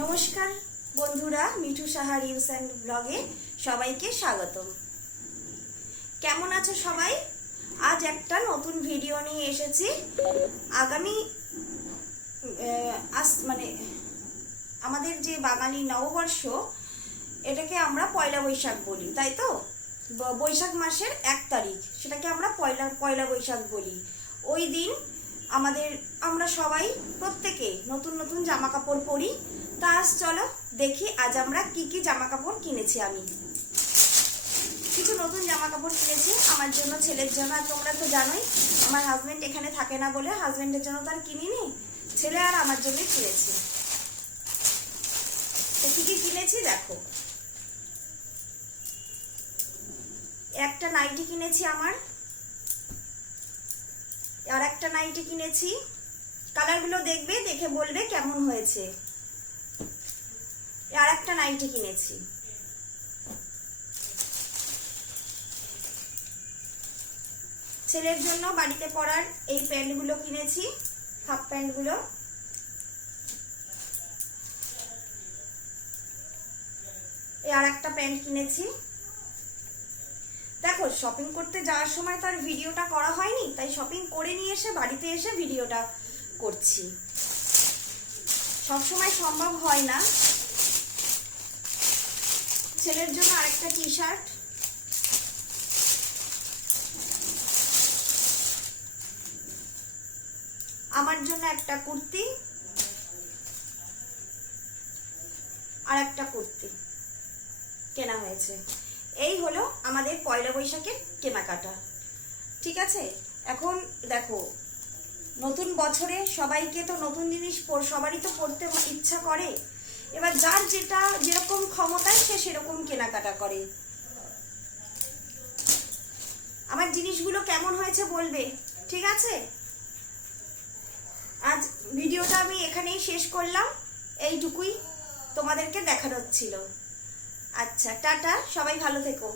নমস্কার, বন্ধুরা Mithu Saha reels and ব্লগে সবাইকে স্বাগতম। কেমন আছো সবাই? আজ একটা নতুন ভিডিও নিয়ে এসেছি। আগামী আজ মানে আমাদের যে বাঙালি নববর্ষ, এটাকে আমরা পয়লা বৈশাখ বলি, তাই তো? বৈশাখ মাসের এক তারিখ, সেটাকে আমরা পয়লা পয়লা বৈশাখ বলি। ওই দিন আমাদের, আমরা সবাই প্রত্যেকে নতুন নতুন জামা কাপড় পরি তা আজ চলো দেখি আজ আমরা কি কি জামা কাপড় কিনেছি আমি। কিছু নতুন জামা কাপড় কিনেছি, আমার জন্য, ছেলের জন্য, আর তোমরা তো জানোই, আমার হাজবেন্ড এখানে থাকে না বলে হাজবেন্ডের জন্য তো আর কিনিনি, ছেলে আর আমার জন্যই কিনেছি। তো কি কি কিনেছি দেখো। একটা নাইটি কিনেছি আমার, আর একটা নাইটি কিনেছি। কালারগুলো দেখবে, দেখে বলবে কেমন হয়েছে। নাইটি কিনেছি। ছেলের জন্য বাড়িতে পরার এই প্যান্টগুলো কিনেছি, হাফ প্যান্টগুলো। এই আর একটা প্যান্ট কিনেছি। দেখো শপিং করতে যাওয়ার সময় তো আর ভিডিওটা করা হয়নি, তাই শপিং করে নিয়ে এসে বাড়িতে এসে ভিডিওটা করছি। সব সময় সম্ভব হয় না। ছেলের জন্য আরেকটা টি শার্ট আমার জন্য একটা কুর্তি। আর একটা কুর্তি কেনা হয়েছে। এই হলো আমাদের পয়লা বৈশাখের কেনাকাটা। ঠিক আছে? এখন দেখো, নতুন বছরে সবাইকে তো নতুন জিনিস সবারই তো পড়তে ইচ্ছা করে। এবার যার যেটা যেরকম ক্ষমতায় সে সেরকম কেনাকাটা করে। আমার জিনিসগুলো কেমন হয়েছে বলবে? ঠিক আছে? আজ ভিডিওটা আমি এখানেই শেষ করলাম। এইটুকুই তোমাদেরকে দেখানোর ছিল। আচ্ছা টাটা, সবাই ভালো থেকো।